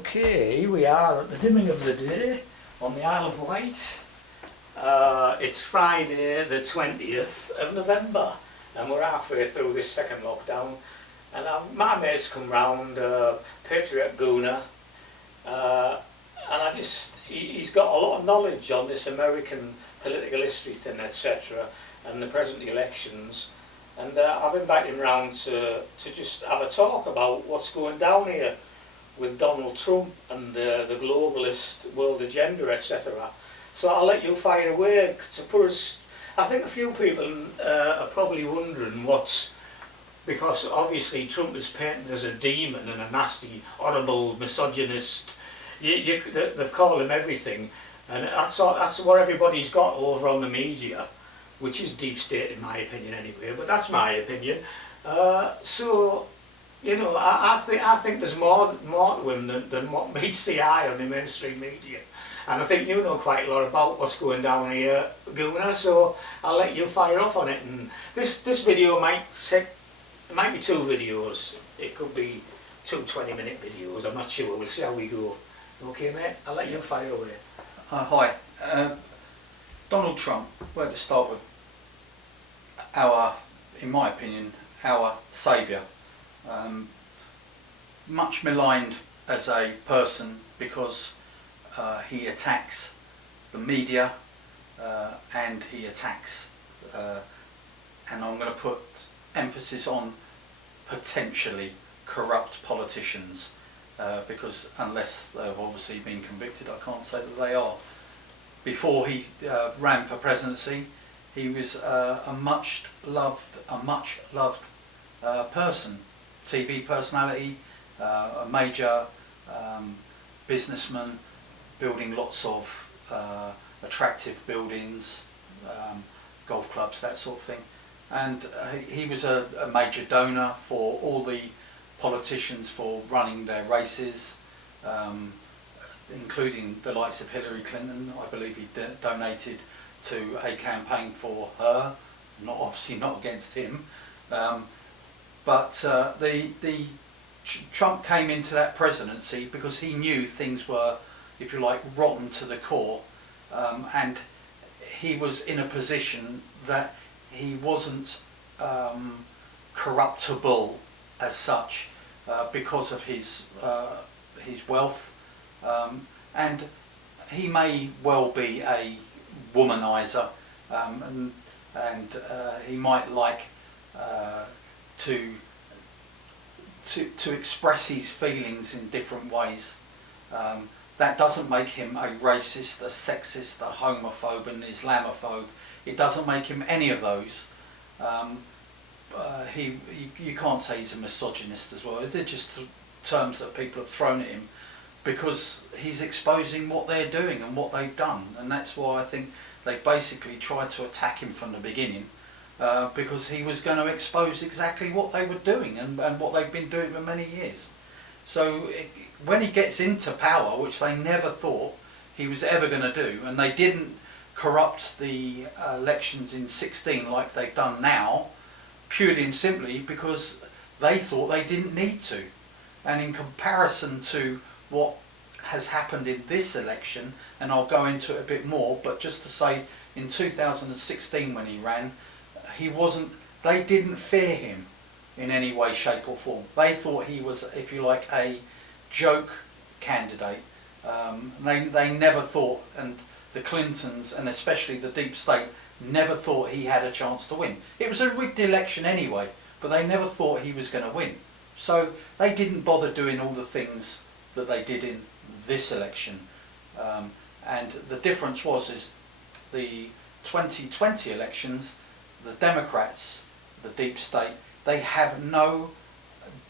Okay, here we are at the dimming of the day on the Isle of Wight. It's Friday the 20th of November and we're halfway through this second lockdown, and my mate's come round, Patriot Gooner, and he's got a lot of knowledge on this American political history thing, etc., and the present elections, and I've invited him round to just have a talk about what's going down here with Donald Trump and the globalist world agenda, etc. So I'll let you fire away to put us. I think a few people are probably wondering because obviously Trump is painted as a demon and a nasty, horrible misogynist. They've called him everything, and that's what everybody's got over on the media, which is deep state in my opinion anyway, but that's my opinion. So, you know, I think there's more to him than what meets the eye on the mainstream media. And I think you know quite a lot about what's going down here, Gooner, so I'll let you fire off on it. And this video might be two videos. It could be two 20-minute videos, I'm not sure. We'll see how we go. Okay, mate? I'll let you fire away. Hi. Donald Trump, where to start with? In my opinion, our saviour. Much maligned as a person because he attacks the media and he attacks, and I'm going to put emphasis on potentially corrupt politicians, because unless they've obviously been convicted, I can't say that they are. Before he ran for presidency, he was a much loved person, TV personality, a major businessman, building lots of attractive buildings, golf clubs, that sort of thing. And he was a major donor for all the politicians for running their races, including the likes of Hillary Clinton. I believe he donated to a campaign for her, obviously not against him. But Trump came into that presidency because he knew things were, if you like, rotten to the core, and he was in a position that he wasn't corruptible as such because of his wealth, and he may well be a womanizer, and he might like to express his feelings in different ways. That doesn't make him a racist, a sexist, a homophobe, an Islamophobe. It doesn't make him any of those. You can't say he's a misogynist as well. They're just terms that people have thrown at him because he's exposing what they're doing and what they've done, and that's why I think they basically tried to attack him from the beginning, because he was going to expose exactly what they were doing and what they've been doing for many years. So when he gets into power, which they never thought he was ever going to do, and they didn't corrupt the elections in 2016 like they've done now, purely and simply because they thought they didn't need to. And in comparison to what has happened in this election, and I'll go into it a bit more, but just to say, in 2016 when he ran, they didn't fear him in any way, shape or form. They thought he was, if you like, a joke candidate. They never thought, and the Clintons and especially the deep state never thought he had a chance to win. It was a rigged election anyway, but they never thought he was going to win. So they didn't bother doing all the things that they did in this election. And the difference is the 2020 elections, the Democrats, the deep state, they have no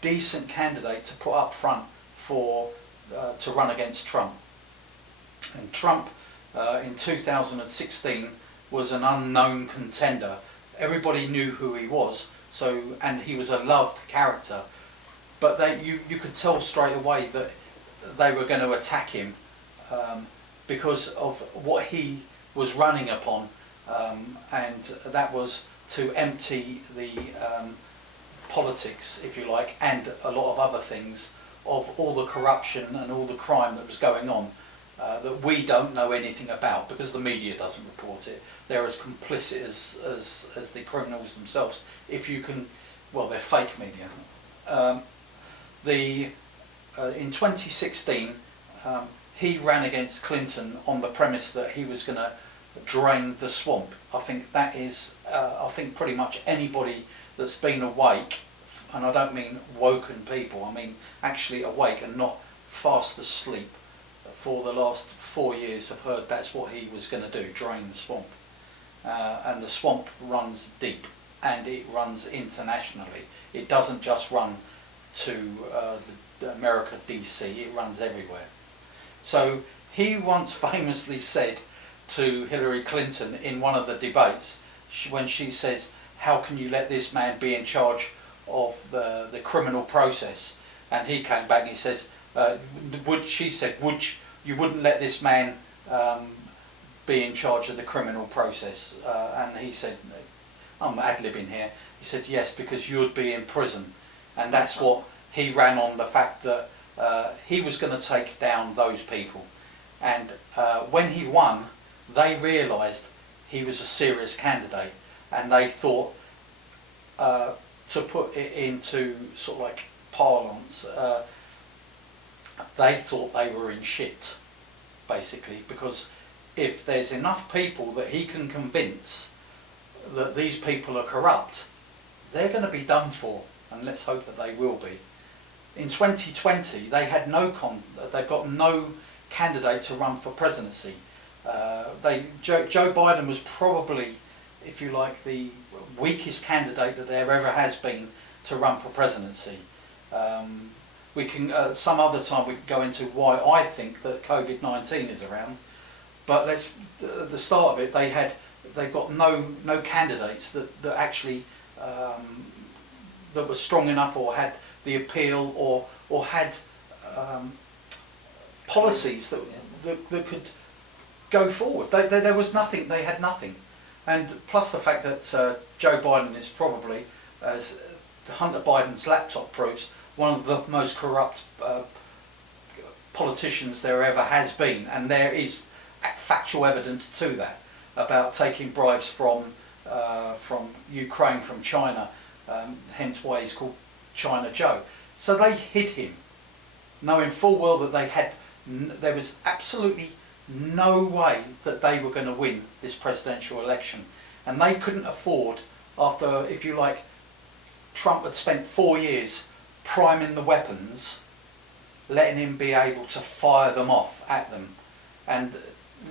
decent candidate to put up front to run against Trump. And Trump in 2016 was an unknown contender. Everybody knew who he was, and he was a loved character. But you could tell straight away that they were going to attack him because of what he was running upon, and that was to empty the politics, if you like, and a lot of other things of all the corruption and all the crime that was going on that we don't know anything about because the media doesn't report it. They're as complicit as the criminals themselves. If you can, well, they're fake media. In 2016, he ran against Clinton on the premise that he was going to drain the swamp. I think that is, I think pretty much anybody that's been awake, and I don't mean woken people, I mean actually awake and not fast asleep for the last 4 years have heard that's what he was going to do, drain the swamp. And the swamp runs deep and it runs internationally. It doesn't just run to America, DC, it runs everywhere. So he once famously said to Hillary Clinton in one of the debates, when she says, how can you let this man be in charge of the criminal process? And he came back and he said, you wouldn't let this man be in charge of the criminal process? And he said, I'm ad-libbing here, he said, yes, because you'd be in prison. And that's what he ran on, the fact that he was going to take down those people. And when he won, they realised he was a serious candidate, and they thought, to put it into sort of like parlance, they thought they were in shit, basically, because if there's enough people that he can convince that these people are corrupt, they're going to be done for, and let's hope that they will be. In 2020, they had they've got no candidate to run for presidency. Joe Biden was probably, if you like, the weakest candidate that there ever has been to run for presidency. We can some other time we can go into why I think that COVID-19 is around, but let's at the start of it they've got no candidates that actually that were strong enough or had the appeal or had policies that could go forward. There was nothing. They had nothing, and plus the fact that Joe Biden is probably, as Hunter Biden's laptop proves, one of the most corrupt politicians there ever has been, and there is factual evidence to that about taking bribes from Ukraine, from China, hence why he's called China Joe. So they hid him, knowing full well that there was absolutely no way that they were going to win this presidential election, and they couldn't afford, after, if you like, Trump had spent 4 years priming the weapons, letting him be able to fire them off at them. And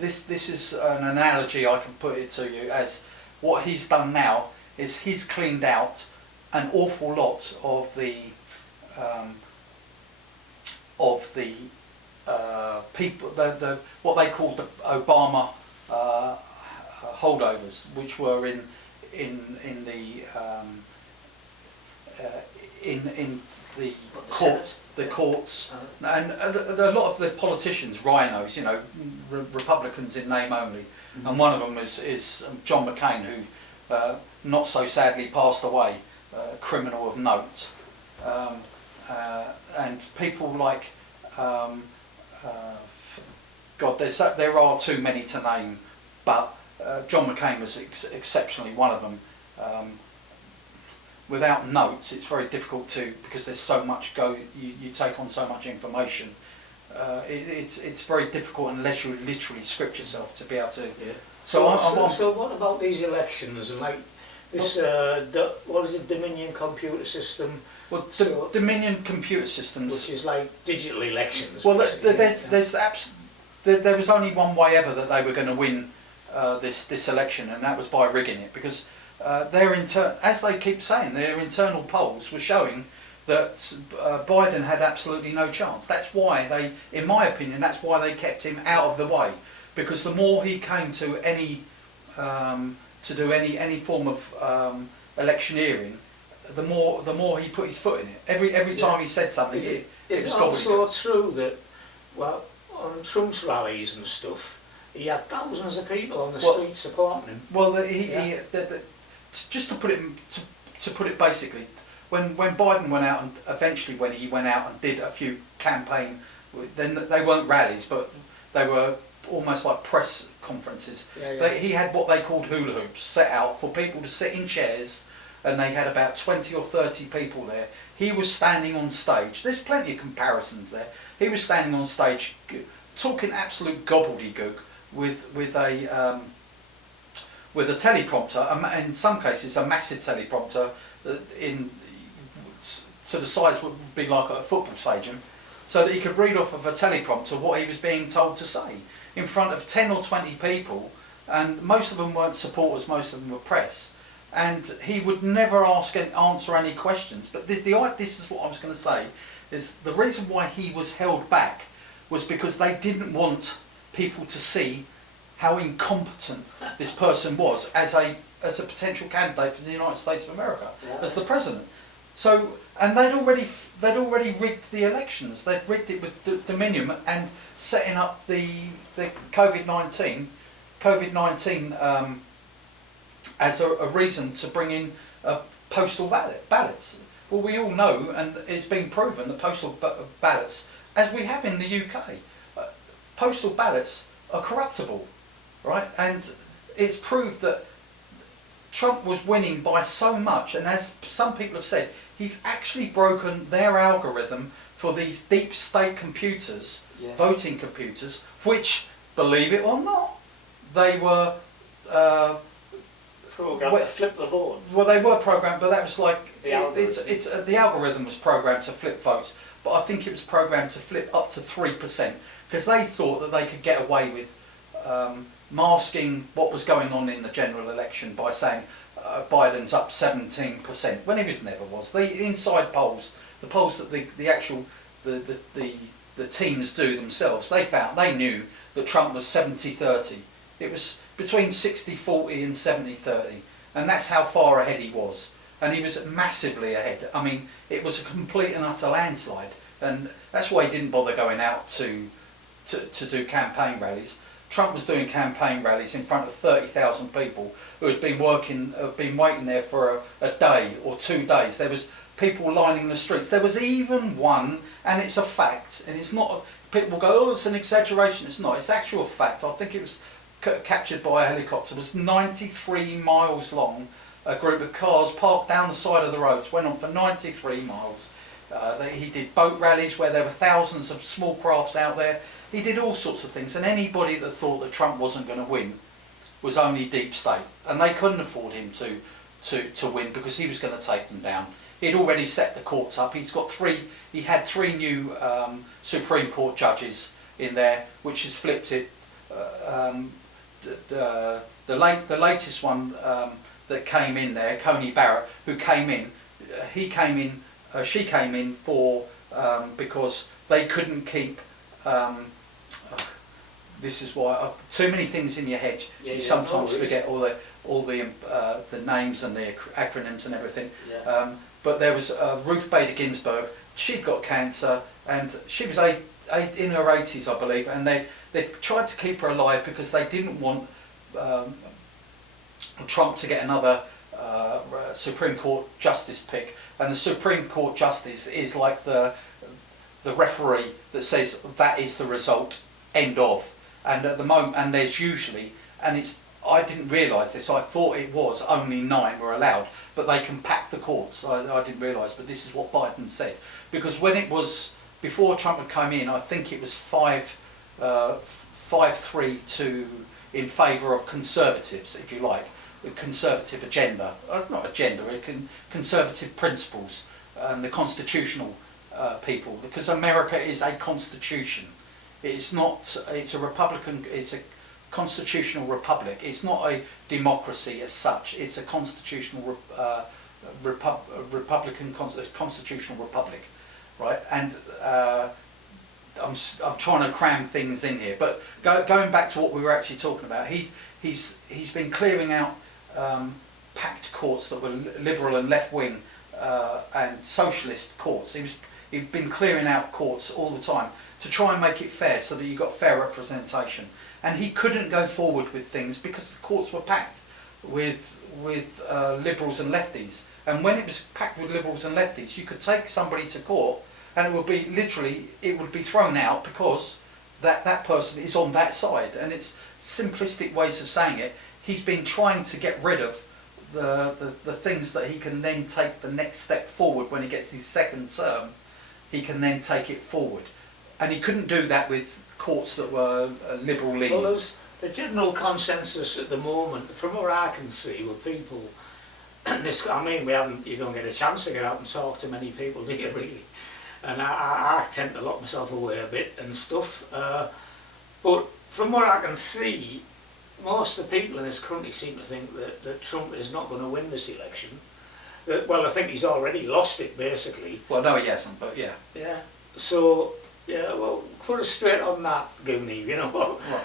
this is an analogy I can put it to you as what he's done now is he's cleaned out an awful lot of the people, what they called the Obama holdovers, which were in the courts, and a lot of the politicians, rhinos, you know, Republicans in name only, and one of them is John McCain, who not so sadly passed away, criminal of note, and people like God, there are too many to name, but John McCain was exceptionally one of them. Without notes, it's very difficult to, because there's so much you take on so much information. It's very difficult unless you literally script yourself to be able to. Yeah. So so what about these elections and like this? What is it? Dominion computer system. Well, Dominion computer systems, which is like digital elections. Well, there was only one way ever that they were going to win this election, and that was by rigging it, because as they keep saying, their internal polls were showing that Biden had absolutely no chance. That's why in my opinion, that's why they kept him out of the way, because the more he came to do any form of electioneering, the more he put his foot in it. Every time he said something, it was also true that, well, on Trump's rallies and stuff, he had thousands of people on the street supporting him. Well, just to put it basically, when Biden went out, and eventually when he went out and did a few campaign, then they weren't rallies, but they were almost like press conferences. He had what they called hula hoops set out for people to sit in chairs, and they had about 20 or 30 people there. He was standing on stage. There's plenty of comparisons there. He was standing on stage talking absolute gobbledygook with a teleprompter, in some cases a massive teleprompter to the size would be like a football stadium, so that he could read off of a teleprompter what he was being told to say in front of 10 or 20 people, and most of them weren't supporters, most of them were press, and he would never answer any questions. But this is what I was going to say, is the reason why he was held back was because they didn't want people to see how incompetent this person was as a potential candidate for the United States of America, as the president. So, and they'd already rigged the elections. They'd rigged it with Dominion and setting up the COVID-19 as a reason to bring in postal ballots. Well, we all know, and it's been proven, that postal ballots, as we have in the UK, postal ballots are corruptible, right? And it's proved that Trump was winning by so much, and as some people have said, he's actually broken their algorithm for these deep state computers, voting computers, which, believe it or not, they were programmed to flip the vote. Well, they were programmed, but that was like the algorithm was programmed to flip votes, but I think it was programmed to flip up to 3%, because they thought that they could get away with masking what was going on in the general election by saying Biden's up 17%, when he never was. The inside polls, the polls that the teams do themselves, they knew that Trump was 70-30. It was between 60-40 and 70-30, and that's how far ahead he was. And he was massively ahead. I mean, it was a complete and utter landslide, and that's why he didn't bother going out to do campaign rallies. Trump was doing campaign rallies in front of 30,000 people who had been waiting there for a day or 2 days. There was people lining the streets. There was even one, and it's a fact, and it's not, people will go, oh, it's an exaggeration. It's not, it's actual fact. I think it was captured by a helicopter. It was 93 miles long. A group of cars parked down the side of the roads, went on for 93 miles. He did boat rallies where there were thousands of small crafts out there. He did all sorts of things, and anybody that thought that Trump wasn't going to win was only deep state, and they couldn't afford him to win, because he was going to take them down. He'd already set the courts up. He had three new Supreme Court judges in there, which has flipped it. The latest one that came in there, Coney Barrett, who came in, she came in for because they couldn't keep. This is why too many things in your head. You sometimes forget all the names and the acronyms and everything. But there was Ruth Bader Ginsburg. She'd got cancer, and she was in her 80s, I believe, and they tried to keep her alive because they didn't want Trump to get another Supreme Court justice pick. And the Supreme Court justice is like the referee that says that is the result, end of. And at the moment, and there's usually, and it's, I didn't realise this, I thought it was only 9 were allowed, but they can pack the courts. I didn't realise, but this is what Biden said. Because when it was, before Trump had come in, I think it was 5-3 in favour of conservatives, if you like, the conservative agenda. It's not agenda, conservative principles and the constitutional people, because America is a constitution. It's not. It's a republican. It's a constitutional republic. It's not a democracy as such. It's a constitutional constitutional republic, right? And I'm trying to cram things in here, but going back to what we were actually talking about, he's been clearing out packed courts that were liberal and left wing and socialist courts. He'd been clearing out courts all the time to try and make it fair, so that you got fair representation. And he couldn't go forward with things because the courts were packed with liberals and lefties, And when it was packed with liberals and lefties, you could take somebody to court and it would be literally, it would be thrown out because that person is on that side. And it's simplistic ways of saying it. He's been trying to get rid of the things that he can then take the next step forward when he gets his second term. He can then take it forward. And he couldn't do that with courts that were liberal leaning. Well, there's the general consensus at the moment, from what I can see, with people, this, I mean, you don't get a chance to get out and talk to many people, do you really? And I tend to lock myself away a bit and stuff. But from what I can see, most of the people in this country seem to think that Trump is not going to win this election. Well, I think he's already lost it, basically. Well, no, he hasn't, but yeah. Yeah. So, yeah, well, put us straight on that, Goonie, you know what? Right.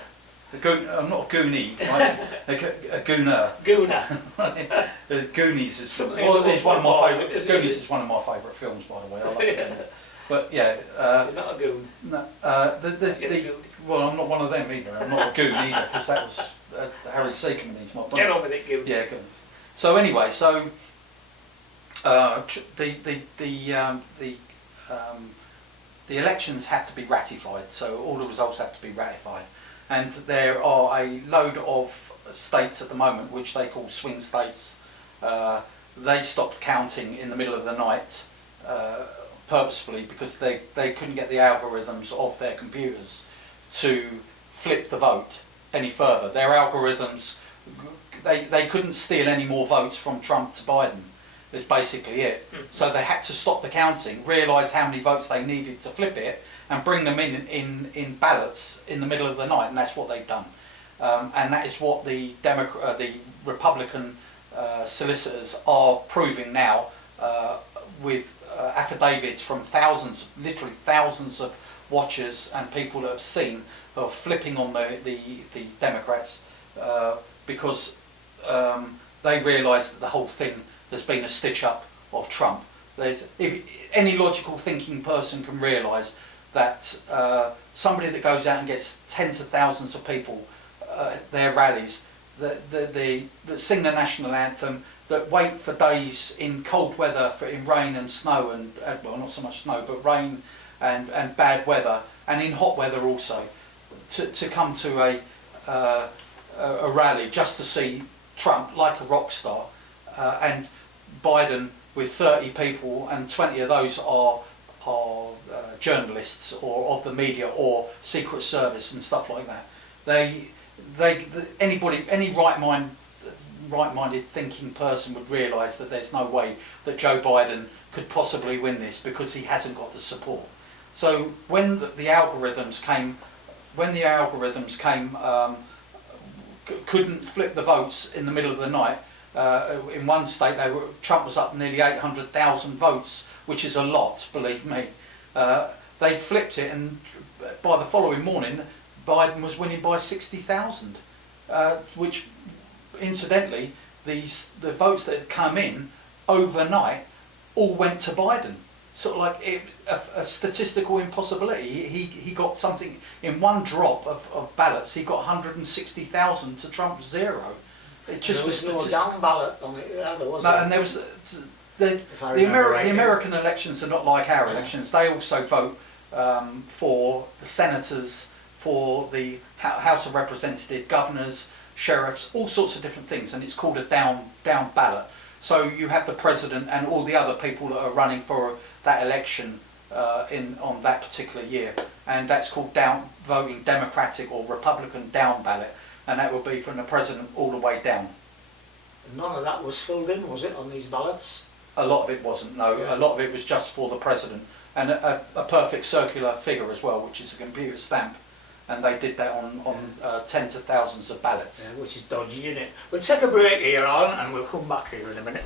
I'm not a Goonie, right? a Gooner. Gooner. Goonies is one of my favourite. Goonies is one of my favourite films, by the way. I love Goonies. But yeah. You're not a goon. No. Well, I'm not one of them either. I'm not a goon either, because that was Harry Seacombe needs my point. Get on with it, goon. Yeah, Goonies. So anyway, the elections have to be ratified. So all the results have to be ratified. And there are a load of states at the moment which they call swing states. They stopped counting in the middle of the night purposefully because they couldn't get the algorithms of their computers to flip the vote any further. Their algorithms, they couldn't steal any more votes from Trump to Biden. Is basically it. So they had to stop the counting, realise how many votes they needed to flip it, and bring them in ballots in the middle of the night, and that's what they've done. And that is what the Republican solicitors are proving now with affidavits from thousands, literally thousands of watchers and people that have seen who are flipping on the Democrats because they realise that the whole thing has been a stitch-up of Trump. If any logical thinking person can realise that somebody that goes out and gets tens of thousands of people their rallies, that sing the national anthem, that wait for days in cold weather, in rain and snow, and well, not so much snow, but rain and bad weather, and in hot weather also, to come to a rally just to see Trump like a rock star, and Biden with 30 people, and 20 of those are journalists or of the media or Secret Service and stuff like that. Any right-minded thinking person would realise that there's no way that Joe Biden could possibly win this because he hasn't got the support. So when the algorithms came, couldn't flip the votes in the middle of the night. In one state, Trump was up nearly 800,000 votes, which is a lot, believe me. They flipped it, and by the following morning, Biden was winning by 60,000, which, incidentally, the votes that had come in overnight all went to Biden. Sort of like a statistical impossibility. He got something in one drop of ballots. He got 160,000 to Trump's 0. It just there was no down ballot on it either, was no, there? And there was the American elections are not like our elections. They also vote for the senators, for the House of Representatives, governors, sheriffs, all sorts of different things, and it's called a down ballot. So you have the president and all the other people that are running for that election on that particular year, and that's called voting Democratic or Republican down ballot. And that would be from the president all the way down. None of that was filled in, was it, on these ballots? A lot of it wasn't, no. Yeah. A lot of it was just for the president. And a perfect circular figure as well, which is a computer stamp. And they did that on tens of thousands of ballots. Yeah, which is dodgy, isn't it? We'll take a break here, Alan, and we'll come back here in a minute.